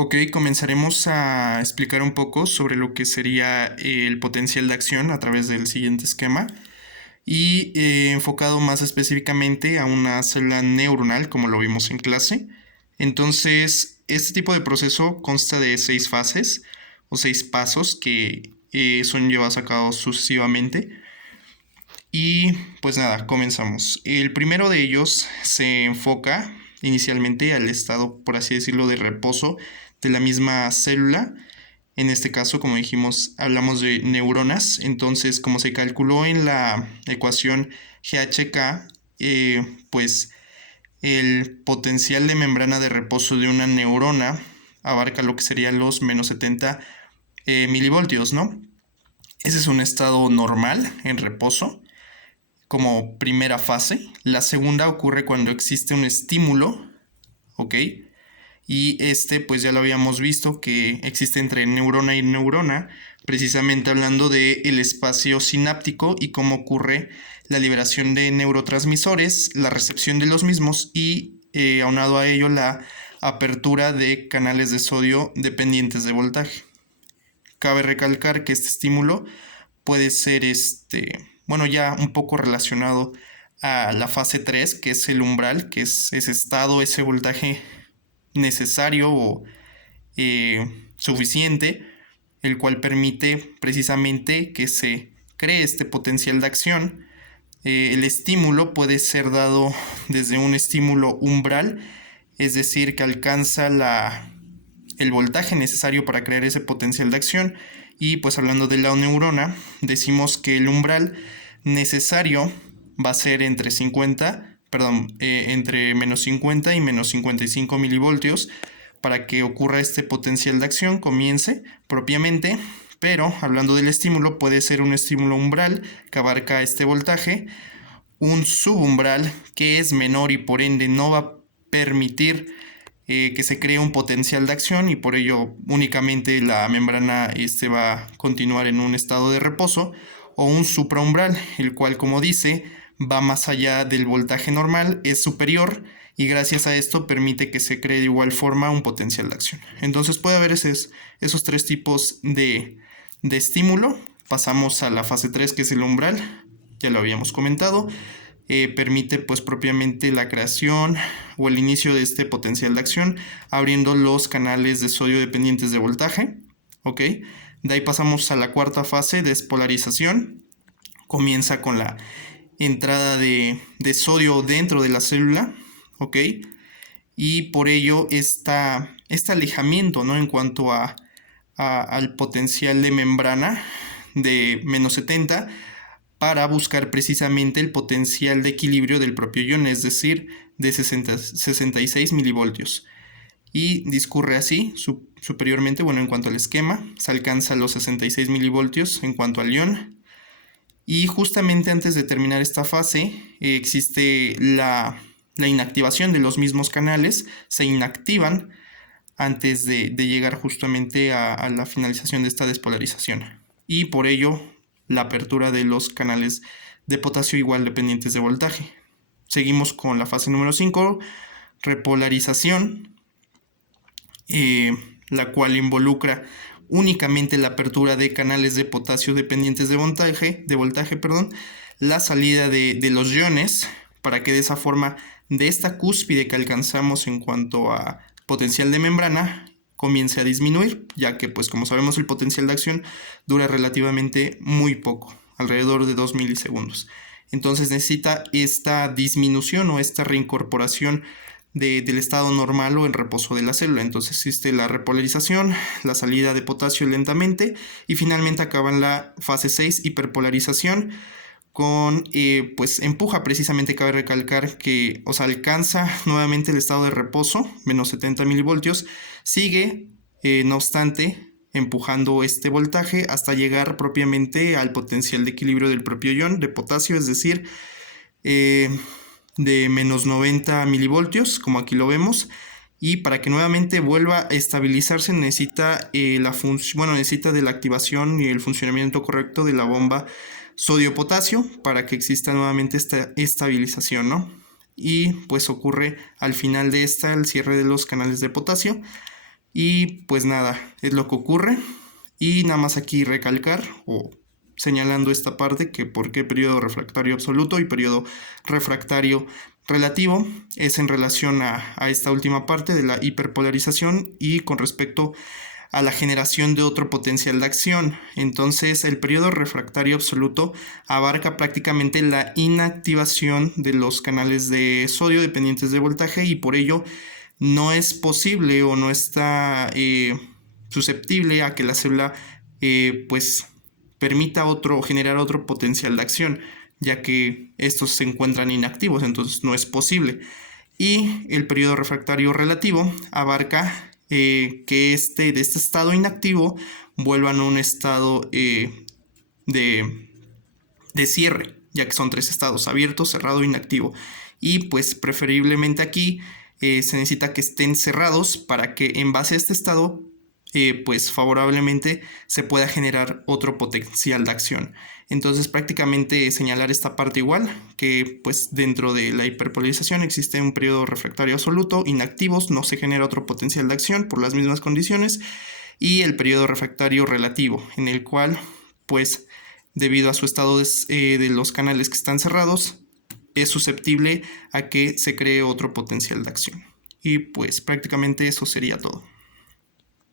Ok, comenzaremos a explicar un poco sobre lo que sería el potencial de acción a través del siguiente esquema y enfocado más específicamente a una célula neuronal como lo vimos en clase. Entonces, este tipo de proceso consta de 6 fases o 6 pasos que son llevados a cabo sucesivamente. Y pues nada, comenzamos. El primero de ellos se enfoca inicialmente al estado, por así decirlo, de reposo de la misma célula. En este caso, como dijimos, hablamos de neuronas. Entonces, como se calculó en la ecuación GHK, pues el potencial de membrana de reposo de una neurona abarca lo que serían los -70 milivoltios, ¿no? Ese es un estado normal en reposo como primera fase. La segunda ocurre cuando existe un estímulo, ¿ok? Y pues ya lo habíamos visto que existe entre neurona y neurona, precisamente hablando del espacio sináptico y cómo ocurre la liberación de neurotransmisores, la recepción de los mismos y aunado a ello la apertura de canales de sodio dependientes de voltaje. Cabe recalcar que este estímulo puede ser bueno, ya un poco relacionado a la fase 3, que es el umbral, que es ese estado, ese voltaje necesario o suficiente, el cual permite precisamente que se cree este potencial de acción. El estímulo puede ser dado desde un estímulo umbral, es decir, que alcanza el voltaje necesario para crear ese potencial de acción. Y pues hablando de la neurona, decimos que el umbral necesario va a ser entre entre -50 y -55 milivoltios para que ocurra este potencial de acción, comience propiamente. Pero hablando del estímulo, puede ser un estímulo umbral que abarca este voltaje, un subumbral que es menor y por ende no va a permitir que se cree un potencial de acción y por ello únicamente la membrana va a continuar en un estado de reposo, o un supraumbral, el cual, como dice, va más allá del voltaje normal, es superior y gracias a esto permite que se cree de igual forma un potencial de acción. Entonces puede haber esos 3 tipos de estímulo. Pasamos a la fase 3, que es el umbral, ya lo habíamos comentado. Permite pues propiamente la creación o el inicio de este potencial de acción abriendo los canales de sodio dependientes de voltaje, ¿ok? De ahí pasamos a la cuarta fase, despolarización. Comienza con la entrada de sodio dentro de la célula, ¿ok? Y por ello este alejamiento, ¿no? En cuanto al potencial de membrana de -70 para buscar precisamente el potencial de equilibrio del propio ion, es decir, de 66 milivoltios. Y discurre así superiormente, bueno, en cuanto al esquema, se alcanza los 66 milivoltios en cuanto al ion. Y justamente antes de terminar esta fase, existe la inactivación de los mismos canales, se inactivan antes de llegar justamente a la finalización de esta despolarización. Y por ello, la apertura de los canales de potasio igual dependientes de voltaje. Seguimos con la fase número 5, repolarización, la cual involucra únicamente la apertura de canales de potasio dependientes de voltaje, la salida de los iones, para que de esa forma, de esta cúspide que alcanzamos en cuanto a potencial de membrana, comience a disminuir, ya que pues como sabemos el potencial de acción dura relativamente muy poco, alrededor de 2 milisegundos. Entonces necesita esta disminución o esta reincorporación del estado normal o en reposo de la célula. Entonces existe la repolarización, la salida de potasio lentamente y finalmente acaba en la fase 6, hiperpolarización, pues empuja precisamente, cabe recalcar que, alcanza nuevamente el estado de reposo, -70 milivoltios, sigue, no obstante, empujando este voltaje hasta llegar propiamente al potencial de equilibrio del propio ion de potasio, es decir, de -90 milivoltios, como aquí lo vemos. Y para que nuevamente vuelva a estabilizarse necesita necesita de la activación y el funcionamiento correcto de la bomba sodio-potasio para que exista nuevamente esta estabilización, ¿no? Y pues ocurre al final de el cierre de los canales de potasio. Y pues nada, es lo que ocurre. Y nada más aquí recalcar o señalando esta parte que por qué periodo refractario absoluto y periodo refractario relativo es en relación a esta última parte de la hiperpolarización y con respecto a la generación de otro potencial de acción. Entonces, el periodo refractario absoluto abarca prácticamente la inactivación de los canales de sodio dependientes de voltaje y por ello no es posible o no está susceptible a que la célula pues permita generar otro potencial de acción, ya que estos se encuentran inactivos, entonces no es posible. Y el periodo refractario relativo abarca que de este estado inactivo vuelvan a un estado de cierre, ya que son 3 estados: abierto, cerrado, inactivo. Y pues preferiblemente aquí se necesita que estén cerrados para que en base a este estado pues favorablemente se pueda generar otro potencial de acción. Entonces prácticamente señalar esta parte igual, que pues dentro de la hiperpolarización existe un periodo refractario absoluto, inactivos, no se genera otro potencial de acción por las mismas condiciones, y el periodo refractario relativo, en el cual pues debido a su estado de los canales que están cerrados, es susceptible a que se cree otro potencial de acción. Y pues prácticamente eso sería todo.